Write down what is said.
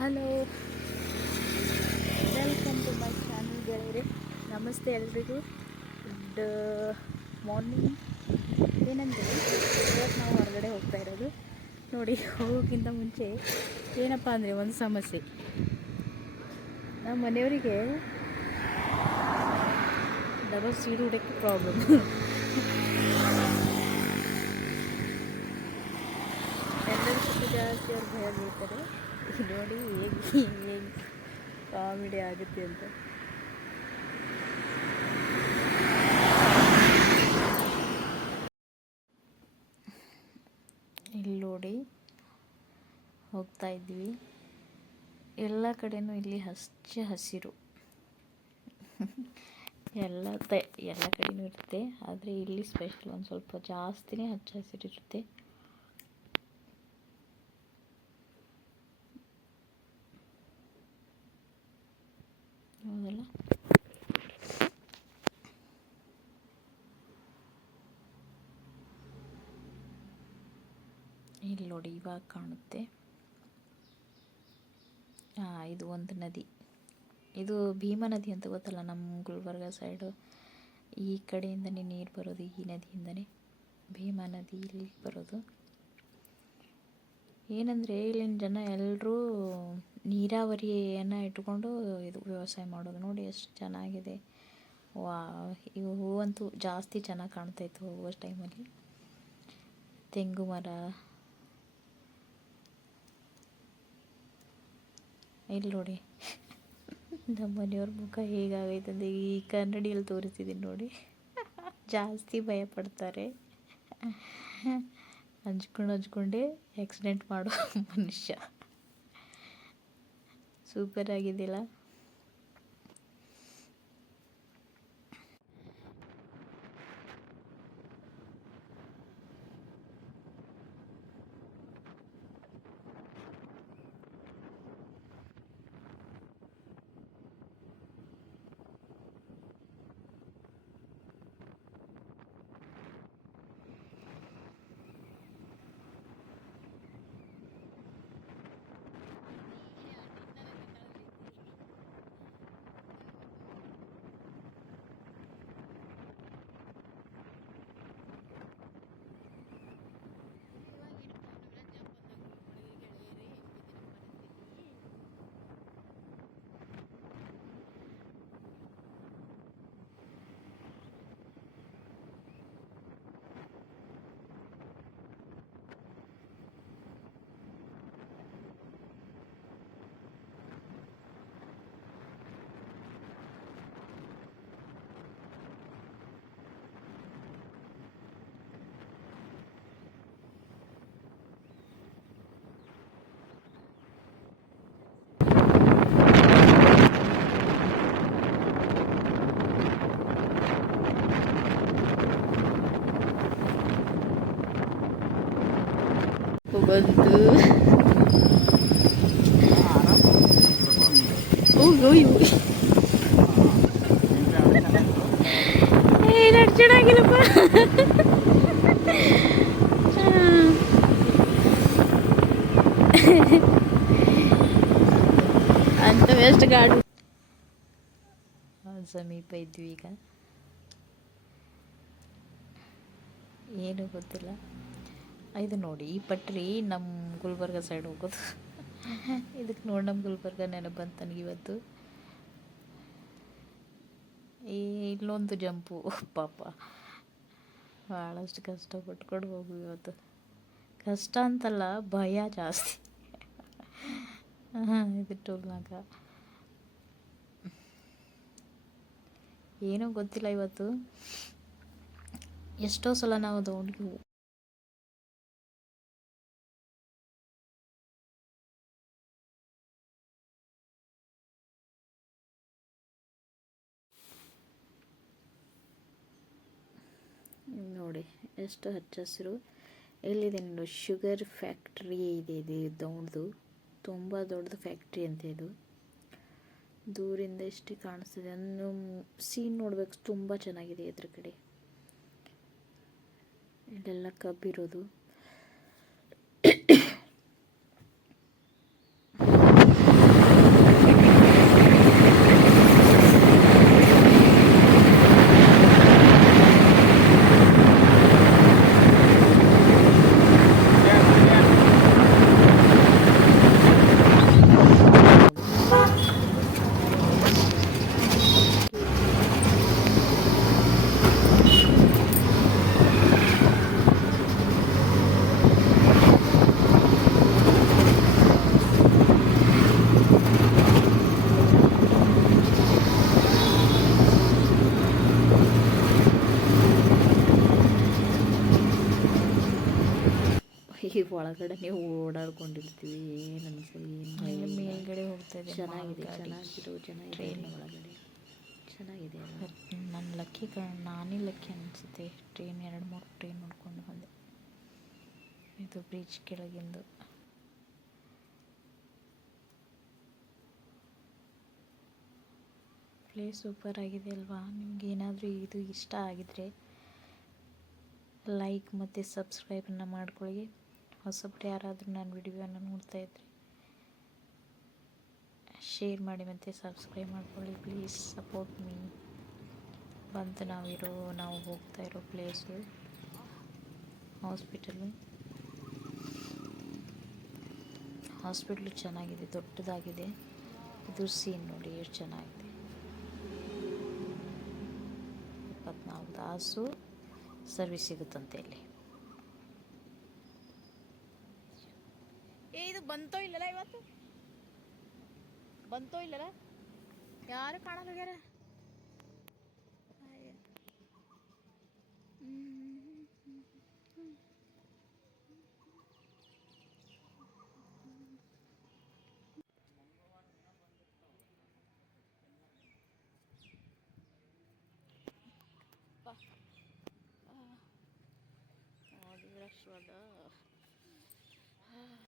Hello, welcome to my channel ಗೆಳೆಯರೆ. ನಮಸ್ತೆ ಎಲ್ರಿಗೂ. Good morning. ಏನಂದರೆ ಇವತ್ತು ನಾವು ಹೊರಗಡೆ ಹೋಗ್ತಾ ಇರೋದು. ನೋಡಿ, ಹೋಗೋಕ್ಕಿಂತ ಮುಂಚೆ ಏನಪ್ಪ ಅಂದರೆ ಒಂದು ಸಮಸ್ಯೆ. ನಮ್ಮ ಮನೆಯವರಿಗೆ ಡಬಲ್ ಸೀಟ್ ಹೊಡೋಕ್ಕೆ ಪ್ರಾಬ್ಲಮ್. ಎಲ್ಲರಿಗಿಂತ ಜಾಸ್ತಿ ಅವ್ರು ಭಯ ಬೀಳ್ತಾರೆ. ನೋಡಿ ಹೇಗೆ ಕಾಮಿಡಿ ಆಗುತ್ತೆ ಅಂತ. ಇಲ್ಲಿ ನೋಡಿ ಹೋಗ್ತಾ ಇದ್ವಿ. ಎಲ್ಲ ಕಡೆನೂ ಇಲ್ಲಿ ಹಚ್ಚ ಹಸಿರು. ಎಲ್ಲ ಕಡೆನೂ ಇರುತ್ತೆ, ಆದರೆ ಇಲ್ಲಿ ಸ್ಪೆಷಲ್ ಒಂದು ಸ್ವಲ್ಪ ಜಾಸ್ತಿನೇ ಹಚ್ಚ ಹಸಿರು ಇರುತ್ತೆ. ಹೌದಲ್ಲ? ಇಲ್ಲಿ ನೋಡಿ, ಇವಾಗ ಕಾಣುತ್ತೆ. ಇದು ಒಂದು ನದಿ. ಇದು ಭೀಮಾ ನದಿ ಅಂತ ಗೊತ್ತಲ್ಲ, ನಮ್ಮ ಗುಲ್ಬರ್ಗ ಸೈಡು ಈ ಕಡೆಯಿಂದನೇ ನೀರು ಬರೋದು. ಈ ನದಿಯಿಂದನೇ ಭೀಮಾ ನದಿ ಇಲ್ಲಿ ಬರೋದು. ಏನಂದರೆ ಇಲ್ಲಿನ ಜನ ಎಲ್ಲರೂ ನೀರಾವರಿಯನ್ನು ಇಟ್ಕೊಂಡು ಇದು ವ್ಯವಸಾಯ ಮಾಡೋದು. ನೋಡಿ ಎಷ್ಟು ಚೆನ್ನಾಗಿದೆ. ಈ ಹೂವಂತೂ ಜಾಸ್ತಿ ಚೆನ್ನಾಗಿ ಕಾಣ್ತಾಯಿತ್ತು ಹೋಗುವ ಟೈಮಲ್ಲಿ. ತೆಂಗು ಮರ. ಇಲ್ಲಿ ನೋಡಿ ನಮ್ಮ ಮನೆಯವ್ರ ಮುಖ ಹೇಗಾಗೈತೆ ಅಂದರೆ ಈ ಕನ್ನಡಿಯಲ್ಲಿ ತೋರಿಸಿದ್ದೀನಿ ನೋಡಿ. ಜಾಸ್ತಿ ಭಯ ಪಡ್ತಾರೆ. ಹಂಚ್ಕೊಂಡೇ ಆಕ್ಸಿಡೆಂಟ್ ಮಾಡೋ ಮನುಷ್ಯ. ಸೂಪರ್ ಆಗಿದೆಯಲ್ಲ. ಬಂತು. ಚೆನ್ನಾಗಿಲ್ಲಪ್ಪ. ಅಂತ ವೇಸ್ಟ್ ಗಾಡಿ. ಸಮೀಪ ಇದ್ವಿ. ಈಗ ಏನು ಗೊತ್ತಿಲ್ಲ. ಇದು ನೋಡಿ, ಈ ಪಟ್ರಿ ನಮ್ಮ ಗುಲ್ಬರ್ಗ ಸೈಡ್ ಹೋಗೋದು. ಇದಕ್ಕೆ ನೋಡಿ ನಮ್ಮ ಗುಲ್ಬರ್ಗ ನೆನಪು ಬಂತು ನನಗೆ ಇವತ್ತು. ಇಲ್ಲೊಂದು ಜಂಪು, ಪಾಪ ಭಾಳಷ್ಟು ಕಷ್ಟಪಟ್ಕೊಂಡು ಹೋಗು ಇವತ್ತು. ಕಷ್ಟ ಅಂತಲ್ಲ, ಭಯ ಜಾಸ್ತಿ. ಇದು ಟೋಲ್ನಾಗ ಏನೂ ಗೊತ್ತಿಲ್ಲ ಇವತ್ತು. ಎಷ್ಟೋ ಸಲ ನಾವು ದೌಂಡಿಗೆ ನೋಡಿ ಎಷ್ಟು ಹಚ್ಚ ಹಸಿರು. ಎಲ್ಲಿದೆ ನೋಡಿ, ಶುಗರ್ ಫ್ಯಾಕ್ಟ್ರಿ ಇದೆ. ಇದು ದೊಡ್ಡದು, ತುಂಬ ದೊಡ್ಡದು ಫ್ಯಾಕ್ಟ್ರಿ ಅಂತ. ಇದು ದೂರಿಂದ ಎಷ್ಟು ಕಾಣಿಸ್ತಿದೆ ಅನ್ನೋ ಸೀನ್ ನೋಡ್ಬೇಕು. ತುಂಬ ಚೆನ್ನಾಗಿದೆ. ಇದ್ರ ಕಡೆ ಇಲ್ಲೆಲ್ಲ ಕಬ್ಬಿರೋದು. ಒಳಗಡೆ ಓಡಾಡ್ಕೊಂಡಿರ್ತೀವಿ, ಏನು ಅನ್ಸಲ್ಲ, ಏನು ಭಯ ಇಲ್ಲ. ಮೇಲ್ಗಡೆ ಹೋಗ್ತಾ ಇದೆ ಚೆನ್ನಾಗಿದೆ, ಚೆನ್ನಾಗಿರೋ ಚೆನ್ನಾಗಿದೆ ಒಳಗಡೆ, ಚೆನ್ನಾಗಿದೆ ಅಲ್ಲ. ನನ್ನ ಲಕ್ಕಿ ನಾನೇ ಲಕ್ಕಿ ಅನಿಸುತ್ತೆ. ಟ್ರೈನ್ 2-3 ಟ್ರೈನ್ ನೋಡ್ಕೊಂಡು ಬಂದೆ. ಇದು ಬ್ರಿಡ್ಜ್ ಕೆಳಗಿಂದು. ಪ್ಲೇಸ್ ಸೂಪರ್ ಆಗಿದೆ ಅಲ್ವಾ? ನಿಮಗೇನಾದರೂ ಇದು ಇಷ್ಟ ಆಗಿದರೆ ಲೈಕ್ ಮತ್ತು ಸಬ್ಸ್ಕ್ರೈಬನ್ನು ಮಾಡ್ಕೊಳ್ಳಿ. ಹೊಸಬ್ರು ಯಾರಾದರೂ ನನ್ನ ವಿಡಿಯೋನ ನೋಡ್ತಾ ಇದ್ದರೆ ಶೇರ್ ಮಾಡಿ ಮತ್ತು ಸಬ್ಸ್ಕ್ರೈಬ್ ಮಾಡ್ಕೊಳ್ಳಿ. Please support me. ಬಂತು ನಾವು ಹೋಗ್ತಾ ಇರೋ ಪ್ಲೇಸು ಹಾಸ್ಪಿಟ್ಲು ಚೆನ್ನಾಗಿದೆ, ದೊಡ್ಡದಾಗಿದೆ. ಇದು ಸೀನ್ ನೋಡಿ ಎಷ್ಟು ಚೆನ್ನಾಗಿದೆ. 24 ತಾಸು ಸರ್ವಿಸ್ ಸಿಗುತ್ತಂತೆ ಇಲ್ಲಿ. ಇದು ಬಂತೋ ಇಲ್ಲಲ್ಲ, ಇವತ್ತು ಬಂತೋ ಇಲ್ಲಲ್ಲ, ಯಾರು ಕಾಣಲ್ಲ ಹೋಗ್ಯಾರ. ನೋಡಿದ್ರೆ